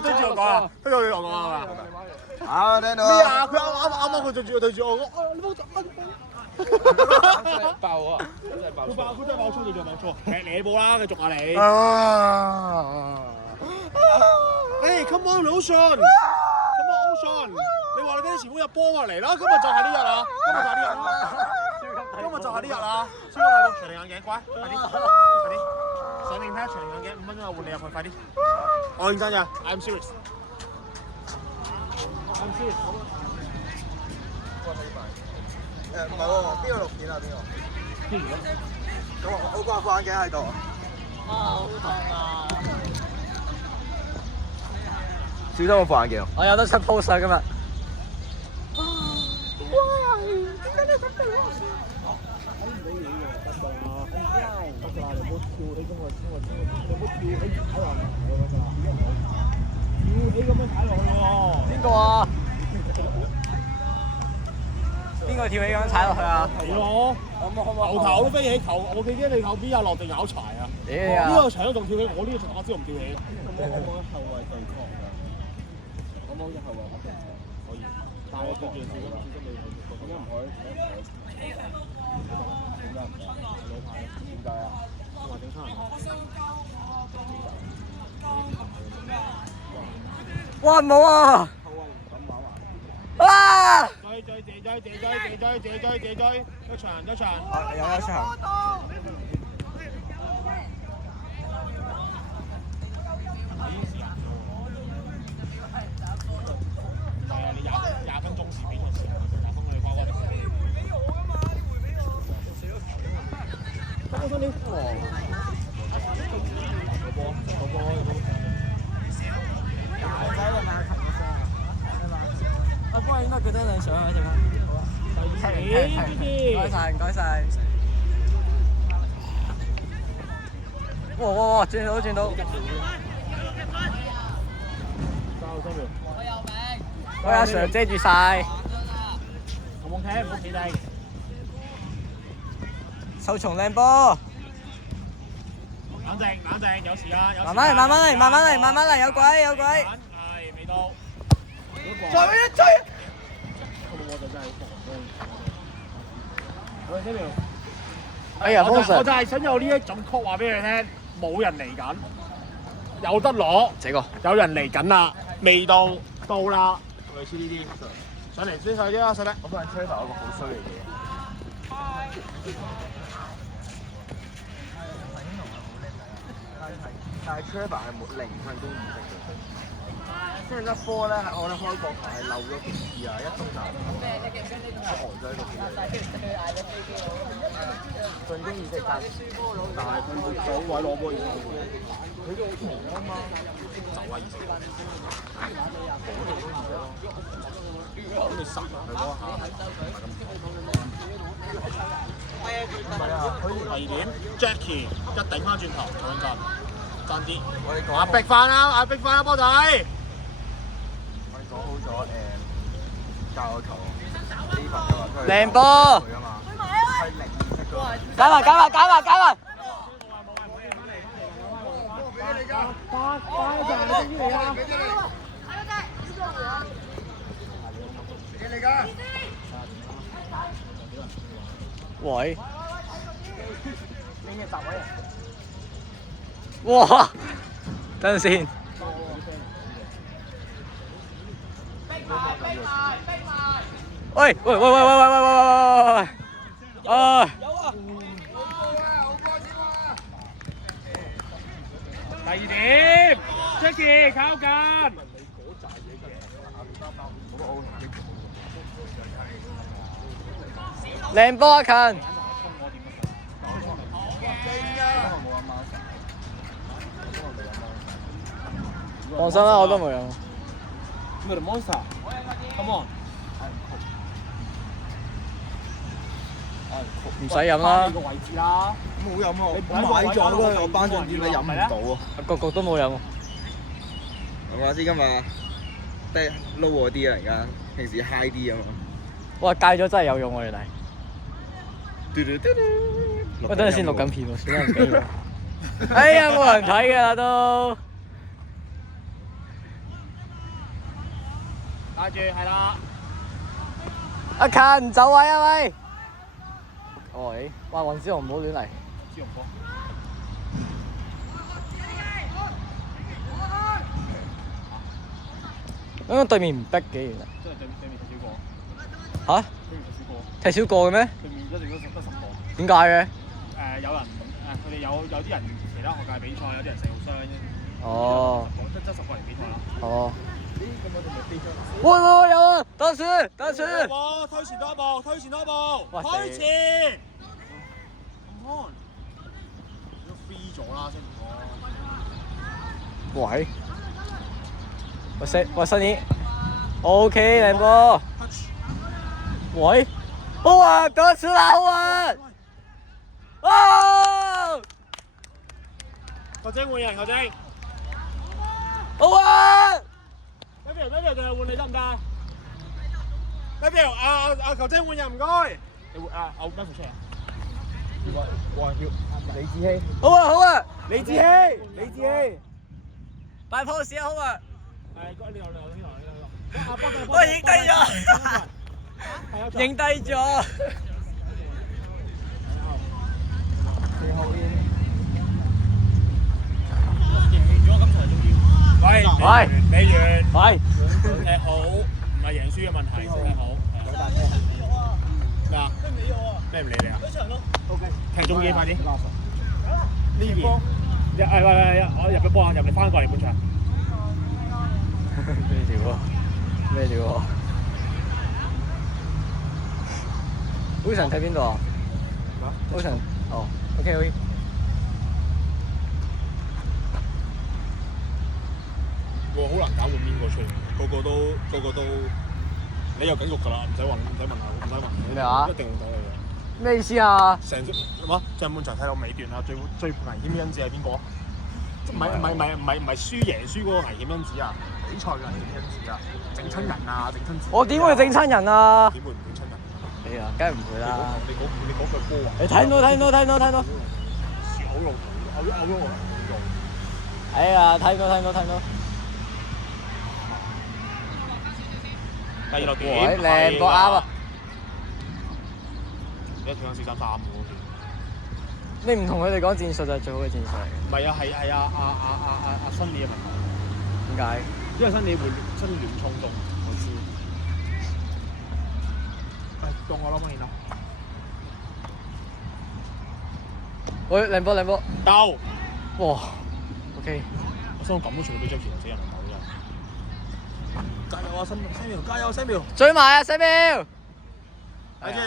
對住我講啊，對住我講啊嘛。啊，聽到咩啊？佢啱佢對住我講，你唔好爆啊！真係爆！佢真係爆粗，佢真係爆粗。你冇啦，繼續啊你。誒，come on Ocean，come on Ocean，你話你啲前鋒入波啊嚟啦，今日就係呢日啦，今日就係呢日啦，今日就係呢日啦，超級大個長眼鏡，乖，快啲，快啲，上面睇長眼鏡，5分鐘後換你入去，快啲。我認真㗎 ，I'm serious。I'm serious。唔係喎，邊個錄片啊？邊個？咁我掛副眼鏡喺度。啊，好痛啊！小心我副眼鏡。我有得出 post 啊今日。邊個啊？邊個跳起咁樣踩落去啊？你咯，牛頭都飛起，球我記得你後邊有落地咬柴啊！呢個場都仲跳起，我呢個場我知唔跳起。可唔可以後衞對抗㗎？可唔可以後衞合作？可以，但係我對住小心你咁樣唔可以，點解唔可以？老牌點解啊？話整差人。哇冇啊！啊！追，一場。有一場。係啊，你廿分鐘時俾我時間，20分鐘你瓜瓜地。我想你我幫你應該舉得兩相啊，陣間。唔該晒。哇！轉到。我阿 Sir 遮住晒。我冇踢，唔好企定。手蟲靚波。冷靜，有時間。慢慢嚟，有鬼。係，未到。追！哎呀，我就係想有呢一種曲話俾你聽，冇人嚟緊，有得攞。這個有人嚟緊啦，未到啦。類似呢啲，上嚟先細啲啦，細粒。我幫人 Trevor 有個好衰嘅嘢。但係 Trevor 係冇0分鐘意識嘅。即係粒波咧，我覺得開國球係漏咗幾次啊！一中就呆咗喺度。進攻意識但係佢走位攞波已經佢都好忙啊嘛，走位意識，咁你實佢嗰下唔係啊！佢第二點 Jackie 一頂翻轉頭，爭啲。我哋講壓逼翻啦，波仔！我哋講好咗教個球呢份嘅話，靚波！係零意識嘅。加埋！喂！哇！等陣先。喂！第二點 ，Jackie 靠近。靚波啊，近！放心啦，我都冇用。咩 monster？Come on！唔使飲啦。個位置啦。冇飲啊！我買咗啦，我頒獎典禮飲唔到啊！個都冇飲。我話知今日即係撈我啲啊！而家平時 high 啲啊嘛。哇！戒咗真係有用喎，原來。喂，等陣先錄緊片喎，算啦唔緊要。哎呀，冇人睇㗎啦都。帶住係啦。阿勤走位啊喂！喂，哇黃子雄唔好亂嚟。朱紅波。因為對面唔逼嘅原來。即係對面踢少個。嚇？對面踢少個。踢少個嘅咩？對面一定得10個。點解嘅？有人佢哋有啲人其他學界比賽，有啲人受傷啫。哦。得10個人比賽啦。哦。咦，咁我哋咪飛咗？喂，有啊！等陣，推前多一步，推前多一步，哇推前。Come on，都飛咗啦，先唔講。喂，喂新年 ，OK 靚波。喂，好啊，得次啦，好啊。哦，球證換人，球證。好啊。Daniel 就係換你得唔得？Daniel，球證換人唔該。你換我咩出嚟啊？哇！叫李志希。好啊，李志希，擺 pose 啊，好啊。呢度。我影低咗，影低咗。喂，未完。喂，踢好唔係贏輸嘅問題，踢好。咩啊？咩唔理你啊？踢中間快啲。呢邊。我入咗波啊！入嚟翻過嚟半場。咩料啊？Wilson 睇邊度啊？Wilson，哦 ，OK。我好難揀換邊個出嚟，個個都，你有緊局㗎啦，唔使問我。咩話？一定會睇你嘅。咩意思啊？成上半場睇到尾段啦，最危險嘅因子係邊個？唔係輸贏輸嗰個危險因子啊，比賽嘅危險因子啊，整親人啊，整親自己。我點會整親人啊？點會唔整親人？你啊，梗係唔會啦。你嗰句波啊！你睇到。好路，嘔咗我。哎呀，睇到。第二落點？喂，靚波啱啊！而家仲有4-3-3喎。你唔同佢哋講戰術就係最好嘅戰術嚟嘅。唔係啊，係阿新李嘅問題。點解？因為新李會亂衝動，我知。到我啦，當然啦。喂，靚波。到。哇 ，OK。我心諗咁都全部俾張權死人嚟鬥啫。加油啊，Samuel！加油，Samuel！追埋啊，Samuel！睇住。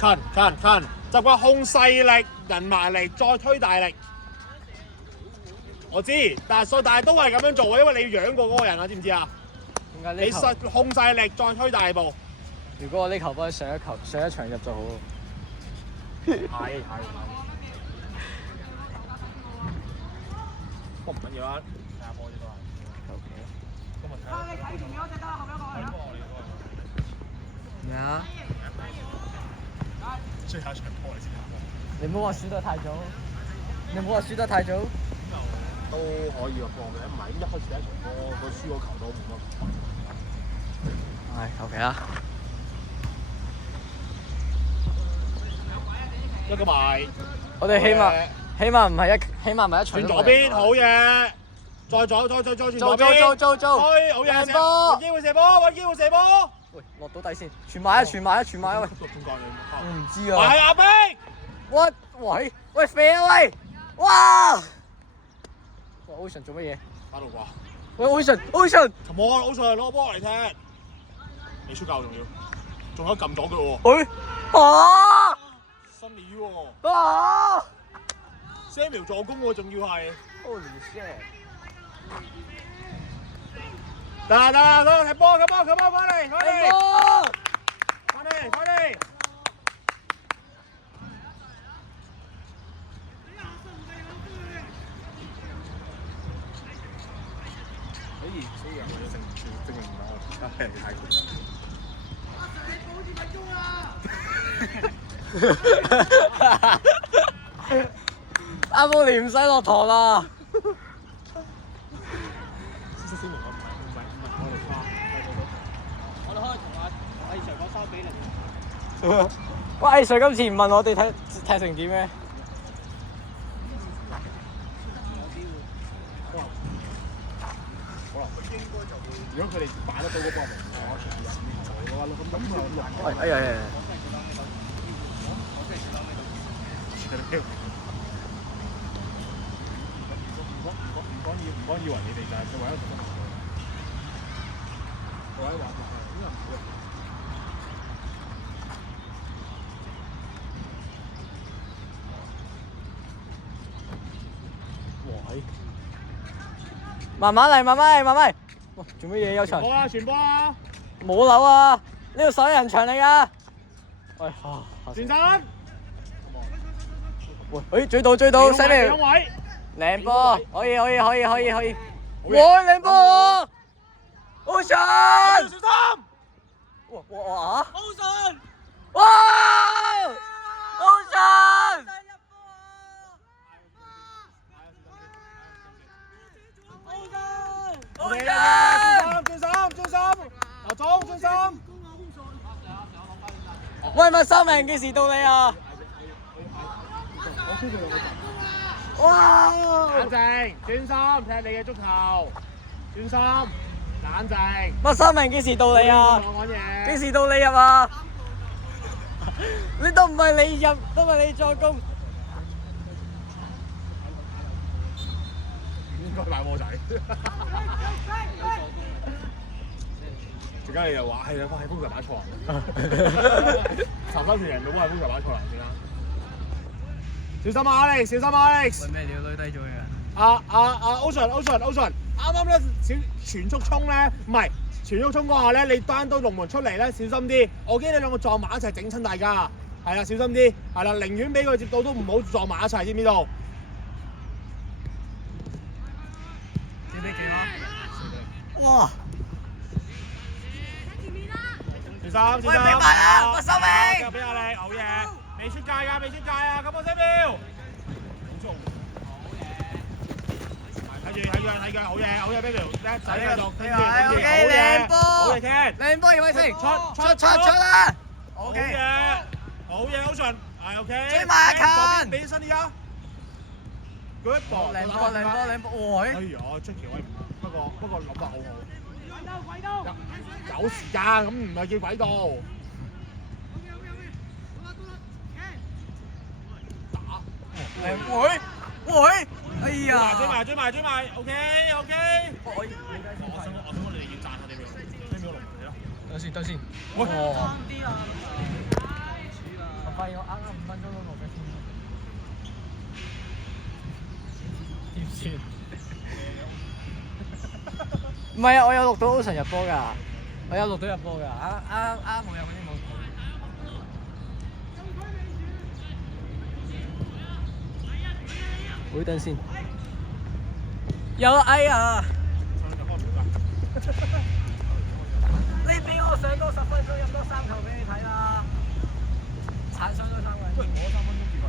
近，習慣控勢力，人埋力，再推大力。我知，但係都係咁樣做，因為你要養過嗰個人啊，知唔知啊？點解呢球？你控勢力，再推大步。如果我呢球波上一場入就好。係。不過唔緊要啦，睇下波啫都係。OK。今日睇下。你睇前面嗰隻得啦，後邊嗰個係啦。咩啊？最後一場波嚟先打波。你唔好話輸得太早。都可以個波嘅，唔係咁一開始第一場波，佢輸個球都冇乜。係，OK 啦。一個埋。我哋起碼唔係一場。轉左邊，好嘢！再轉左邊。做。推，好嘢！揾機會射波。喂，落到底線，傳埋啊喂！唔知啊。係阿冰。喂肥啊喂！哇 ！Ocean 做乜嘢？打到啩？喂 Ocean！ Come on，Ocean 攞個波嚟踢。你出教仲要，仲有撳咗佢喎。喂！啊！新料喎。啊 ！Samuel 助攻喎，仲要係。Holy shit！ 得，踢波，翻嚟！所以我證明唔到，係太攰啦。阿波你唔使落堂啦。喂，藝穗今次唔問我哋踢成點咩？如果佢哋擺得到嗰個名我全部入嘅話，咁哎呀！唔講以為你哋就係佢為咗做乜？我喺話應該唔會。喂，慢慢嚟，慢慢嚟，慢慢嚟。哇，做乜嘢有場？傳波啊！傳波啊！冇樓啊！呢度手人場嚟㗎。喂，轉身！喂，追到，犀利！兩位，靚波，可以。喂，靚波！Ocean！小心！哇 Ocean！哇 ！Ocean！專心！阿總專心！喂，麥三明幾時到你啊？哇！冷靜，專心踢你嘅足球，專心，冷靜。麥三明幾時到你啊？講嘢。幾時到你入啊？你都唔係你入，都係你助攻。應該買魔仔。陣間你又話係啊，係風球打錯人。13條人都係風球打錯人先啦。小心啊 Alex， 小心啊 Alex。喂，咩料女低咗嘅？Ocean，啱啱咧全速衝咧，唔係全速衝嗰下咧，你單刀龍門出嚟咧，小心啲。我驚你兩個撞埋一齊整親大家。係啦，小心啲。係啦，寧願俾佢接到都唔好撞埋一齊，知唔知道？幾比幾啊？哇！小心！喂，俾埋啊，麥收尾。俾阿你，好嘢！未出界啊！咁我10秒。睇佢，好嘢 ，Bill， 叻仔繼續，跟住，靚波，好嘢 Ken， 靚波，葉偉霆，出啦 ，OK，好嘢 Ocean，係 OK，追埋阿勤，俾身啲啊 ，good ball， 靚波，喂，哎呀，出奇位，不過諗法好好，有時間咁唔係叫軌道。喂，哎呀！追埋 ，OK， 我想你哋要讚下你哋，10秒龍門嚟咯。等先。哇！差啲啊！我發現我啱5分鐘都落嘅添。唔係啊，我有錄到 Ocean 入波㗎，啱冇入嗰啲冇。會等先。有哎呀！你俾我上多10分鐘，入多3球俾你睇啦！鏟傷咗3個人。喂，我3分鐘結果。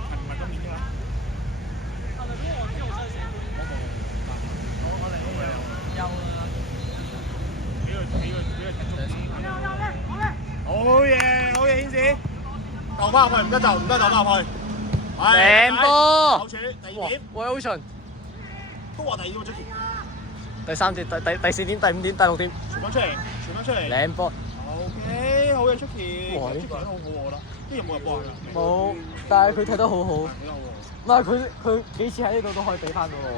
係唔係今年㗎啦？休啦。俾佢好嘢，軒子。鬥翻入去，唔得鬥翻入去。靚波！好處第2點。喂 Ocean， 都話第2個出奇。第3點、第4點、第5點、第6點。傳翻出嚟。靚波。OK， 好嘢出奇。喂，出奇得好好我覺得。啲有冇入波啊？冇，但係佢踢得好好。幾好唔係佢幾次喺呢度都可以俾翻到我。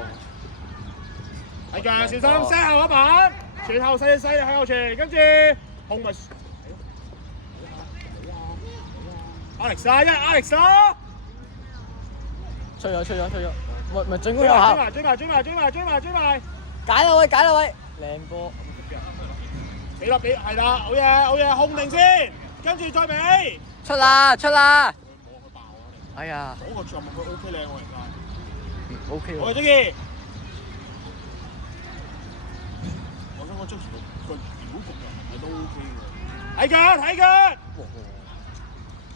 係㗎，小心 set 後一板，傳後細喺後傳，跟住控咪。Alex 啊，Alex 啊！吹咗，咪進攻有效。追埋！解啦喂！靚波。俾係啦，好嘢，控定先，跟住再俾。出啦！冇佢爆啊！哎呀，嗰個項目佢 OK 靚喎而家。OK 喎。我係中意。我想講張條個表局又都 OK 喎。睇腳！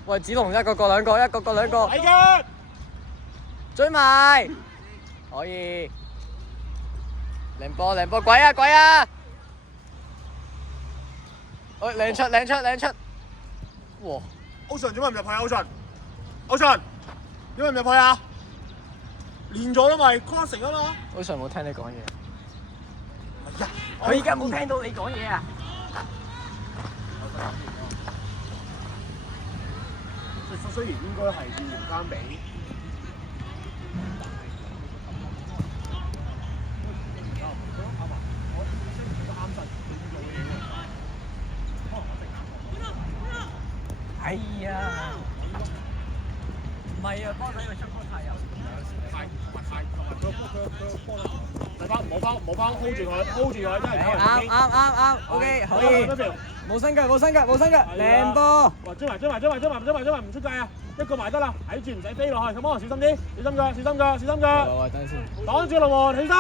喂，子龍一個個兩個。睇腳！追埋，可以。靚波，鬼啊！喂，靚出靚出靚出！哇！ Ocean 做乜唔入去啊 ？Ocean，點解唔入去啊？練咗啦咪 crossing 啊嘛。好常冇聽你講嘢。係呀，佢而家冇聽到你講嘢啊！雖然應該係要換翻俾。哎呀，唔係啊，幫手因為出波太右。冇翻 hold 住佢，hold 住佢，真係啱，OK，可以。冇伸腳，冇伸腳，冇伸腳，靚波。哇！追埋，唔出界啊！一個埋得啦，睇住唔使飛落去，咁啊，小心啲，小心腳，小心腳，小心腳。喂，等先。擋住龍門，起身。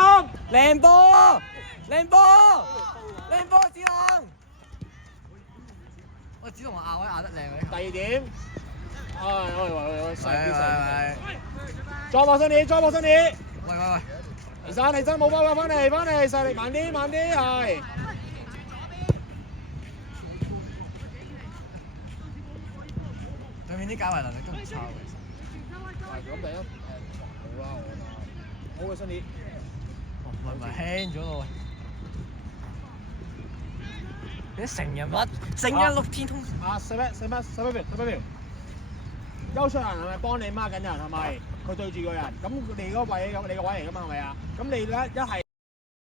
靚波，靚波，靚波，子龍。喂，子龍話壓得靚啊！第二點，細啲。係。再望身你，喂，起身，冇包翻嚟，細力慢啲，係。對面啲解圍能力都唔差喎，其實。係咁第一好啦，我覺得。好嘅，身啲。唔係輕咗咯喎！你成日六天通。啊，使乜秒？優出人係咪幫你孖緊人係咪？佢對住個人，咁你嗰位咁你個位嚟㗎嘛係咪啊？咁你咧一係